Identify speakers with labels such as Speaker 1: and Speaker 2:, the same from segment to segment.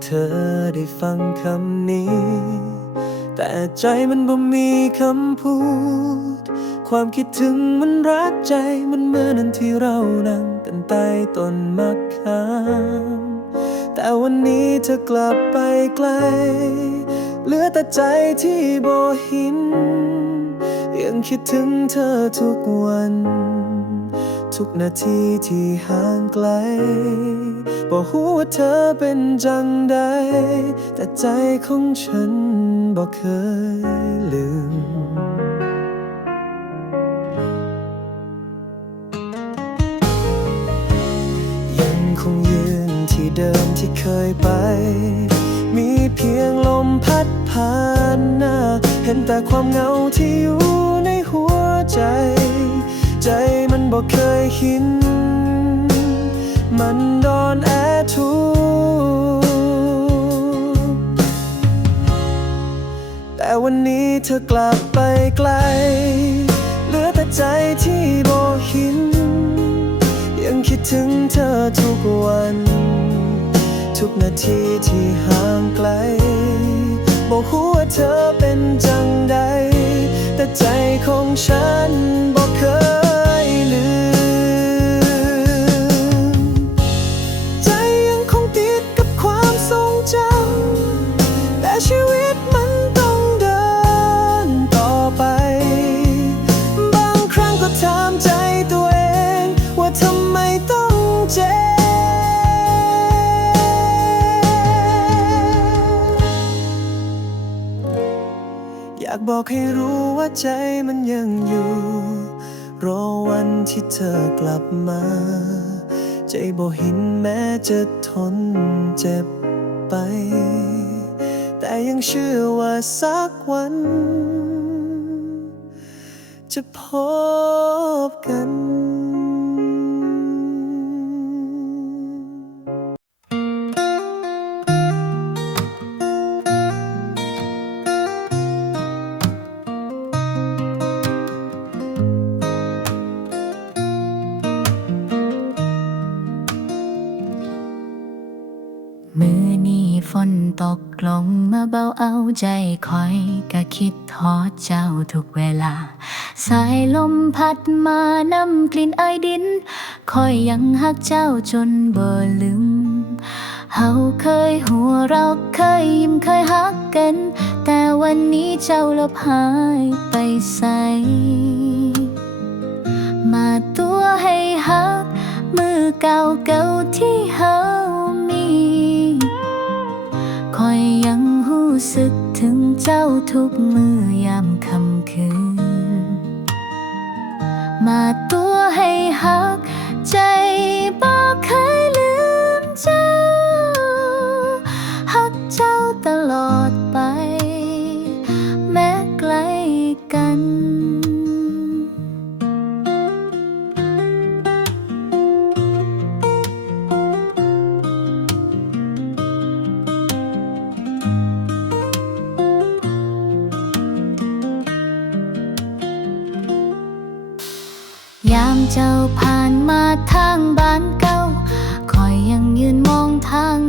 Speaker 1: ให้เธอได้ฟังคำนี้ แต่ใจมันบ่มีคำพูด ความคิดถึงมันรักใจมันเหมือนนั้นที่เรานั่งกันใต้ต้นมะขามแต่วันนี้เธอกลับไปไกล เหลือแต่ใจที่บ่หิน ยังคิดถึงเธอทุกวัน ทุกนาทีที่ห่างไกลบอกหูว่าเธอเป็นจังใด แต่ใจของฉันบอกเคยลืม ยังคงยืนที่เดิมที่เคยไป มีเพียงลมพัดผ่านหน้า เห็นแต่ความเหงาที่อยู่ในหัวใจ ใจมันบอกเคยหิน มันดอนแอทุกแต่วันนี้เธอกลับไปไกล เหลือแต่ใจที่บอกหิน ยังคิดถึงเธอทุกวัน ทุกนาทีที่ห่างไกลบอกหัวาเธอเป็นจังใด แต่ใจของฉันบอกเคย บอกให้รู้ว่าใจมันยังอยู่ รอวันที่เธอกลับมา ใจบ่หินแม้จะทนเจ็บไป แต่ยังเชื่อว่าสักวัน จะพบกัน
Speaker 2: เอาใจคอยก็คิดทอดเจ้าทุกเวลา สายลมพัดมานำกลิ่นไอดิน คอยยังหักเจ้าจนเบ่ลืมเฮาเคยหัวเราเคยยิ้มเคยฮักกัน แต่วันนี้เจ้าลบหายไปใส มาตัวให้ฮัก มือเก่าเก่าที่เฮา สึกถึงเจ้าทุกมือยามค่ำคืน มาตัวให้ฮักใจบอกเคย เจ้าผ่านมาทางบ้านเก่าคอยยังยืนมองทาง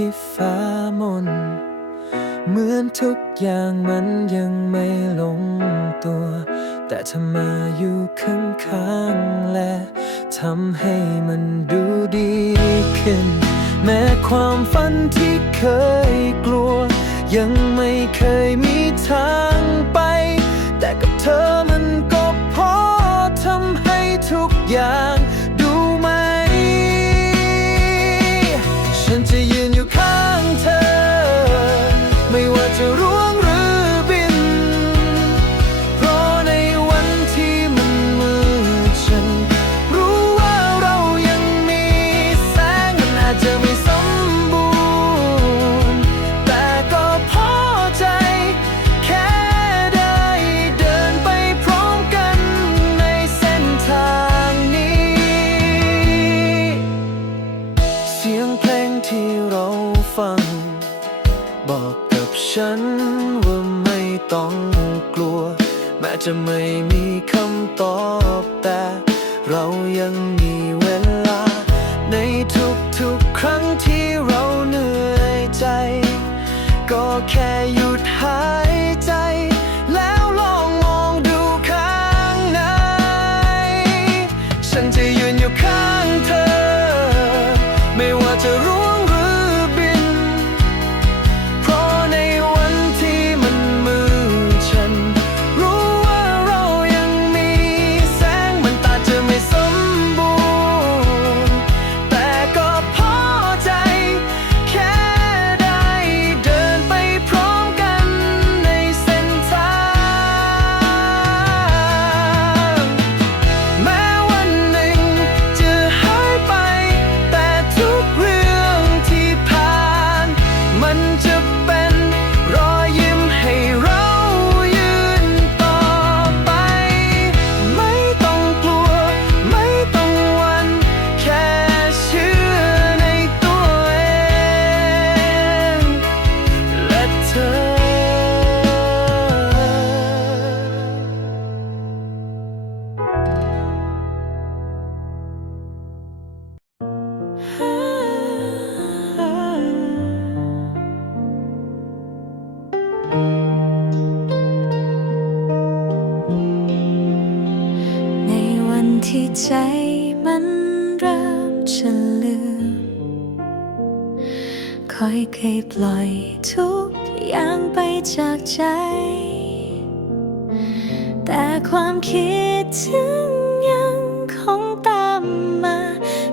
Speaker 2: ที่ฟ้ามน เหมือน
Speaker 1: ทุกอย่างมันยังไม่ลงตัว แต่เธอมาอยู่ข้างๆและทำให้มันดูดีขึ้น แม้ความฝันที่เคยกลัว ยังไม่เคยมีทางไป แต่กับเธอมันก็พอทำให้ทุกอย่างดูไหมฉันจะยืน ไม่มีคำตอบแต่เรายังมี ใจมันเริ่มจะลืม คอ
Speaker 2: ยเคยปล่อยทุกอย่างไปจากใจ แต่ความคิดถึงยังคงตามมา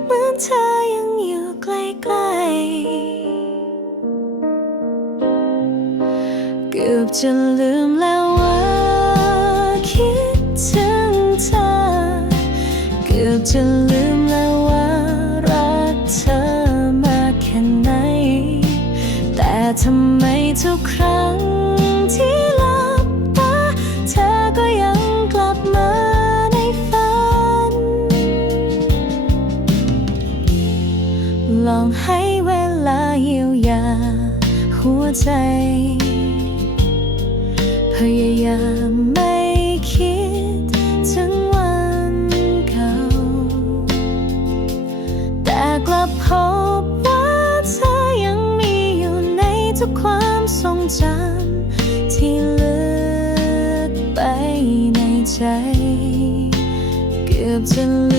Speaker 2: เหมือนเธอยังอยู่ใกล้ๆ เกือบจะลืมแล้ว ทุกครั้งที่หลับตา เธอก็ยังกลับมาในฝัน ลองให้เวลาเยียวยา หัวใจ พยายามไม่คิดถึงวันเก่า แต่กลับพบว่าเธอยังมีอยู่ในทุกความทรง จำที่ลึกไปในใจ เกือบจะ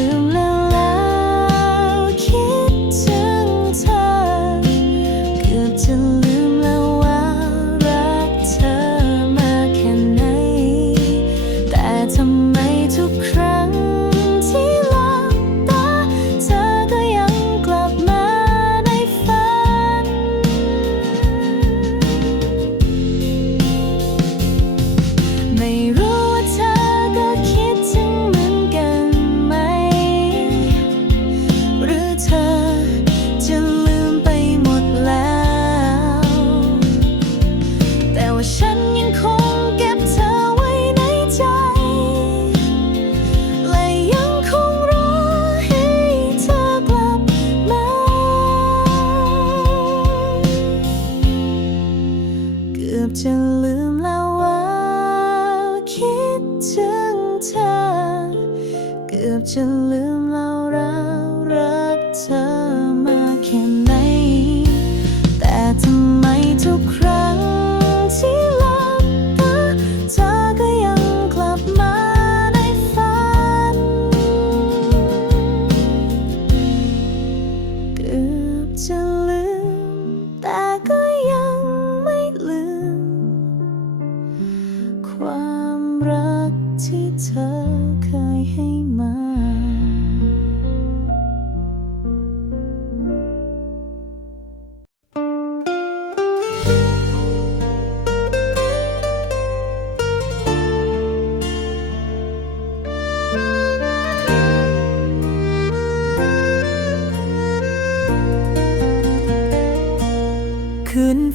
Speaker 2: จะลืม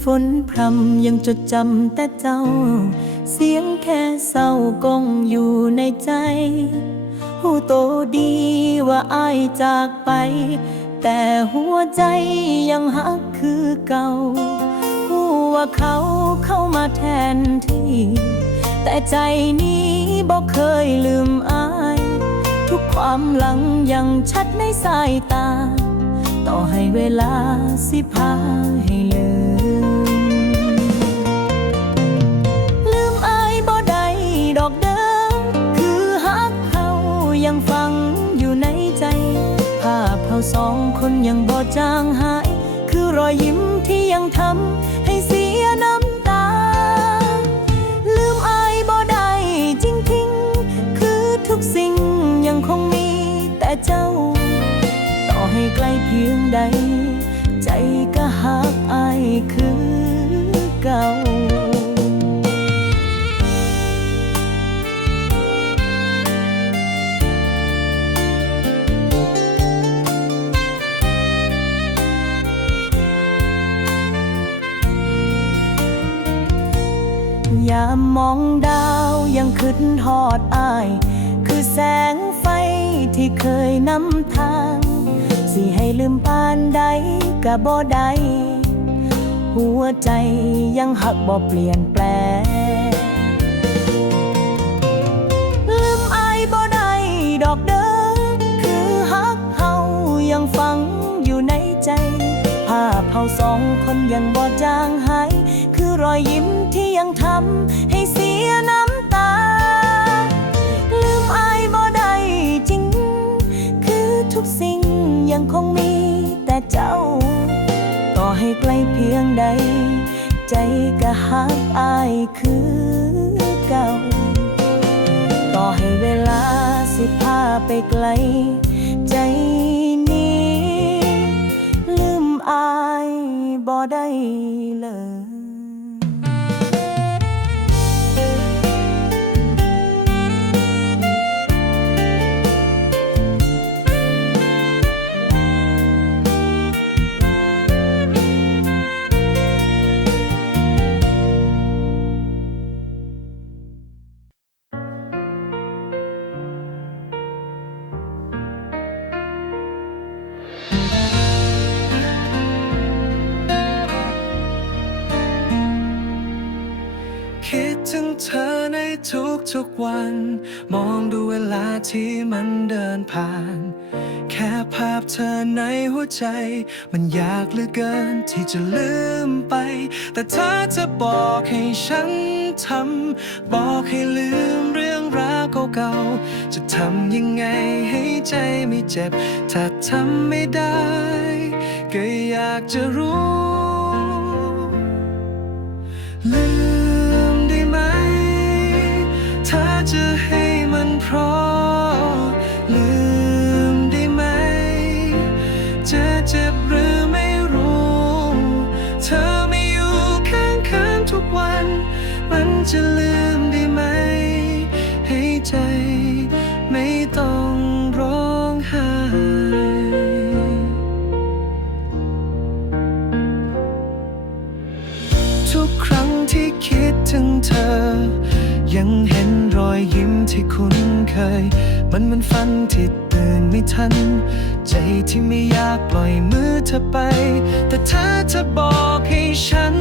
Speaker 2: ฝนพรำยังจดจำแต่เจ้า เสียงแค่เศร้ากงอยู่ในใจหูโตดีว่าอายจากไป แต่หัวใจยังหักคือเก่าหูว่าเขาเข้ามาแทนที่ แต่ใจนี้บอกเคยลืมอาย ทุกความหลังยังชัดในสายตา ต่อให้เวลาสิพาให้ลื สองคนยังบ่จางหาย คือรอยยิ้มที่ยังทำให้เสียน้ำตา ลืมอายบ่ได้จริงๆคือทุกสิ่งยังคงมีแต่เจ้า ต่อให้ไกลเพียงใด ใจก็หักอายคือเก่าามมองดาวยังขึ้นทอดอาย คือแสงไฟที่เคยนำทาง สิให้ลืมปานใดกะบ่ได้หัวใจยังหักบ่เปลี่ยนแปลง หักอายคือเก่า ต่อให้เวลาสิพาไปไกล
Speaker 1: ถึงเธอในทุกทุกๆวัน มองดูเวลาที่มันเดินผ่าน แค่ภาพเธอในหัวใจ มันยากเหลือเกินที่จะลืมไป แต่เธอจะบอกให้ฉันทำ บอกให้ลืมเรื่องราวเก่าๆ จะทำยังไงให้ใจไม่เจ็บ ถ้าทำไม่ได้ ก็อยากจะรู้ลืม จะให้มันพร้อมลืมได้ไหม จะเจ็บหรือไม่รู้ เธอไม่อยู่ข้างข้างๆทุกวัน มันจะลืม ที่คุ้นเคย มันเหมันฝันที่ตื่นไม่ทัน ใจที่ไม่อยากปล่อยมือเธอไป แต่เธอจะบอกให้ฉัน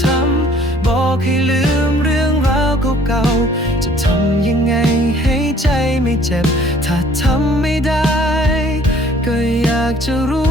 Speaker 1: ทำ บอกให้ลืมเรื่องราวเก่าๆ จะทำยังไงให้ใจไม่เจ็บ ถ้าทำไม่ได้ ก็อยากจะรู้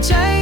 Speaker 1: ท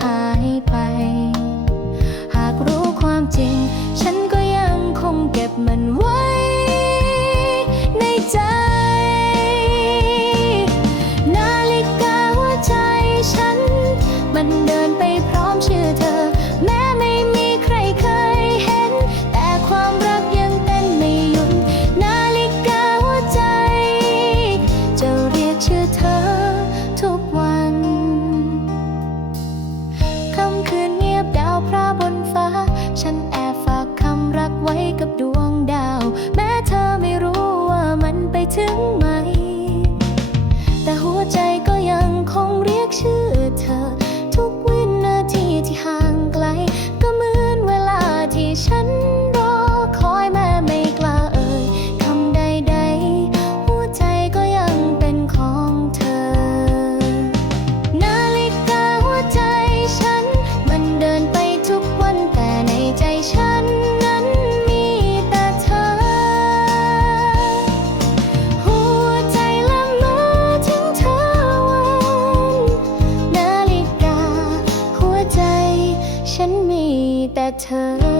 Speaker 1: หา
Speaker 2: ยไป
Speaker 3: time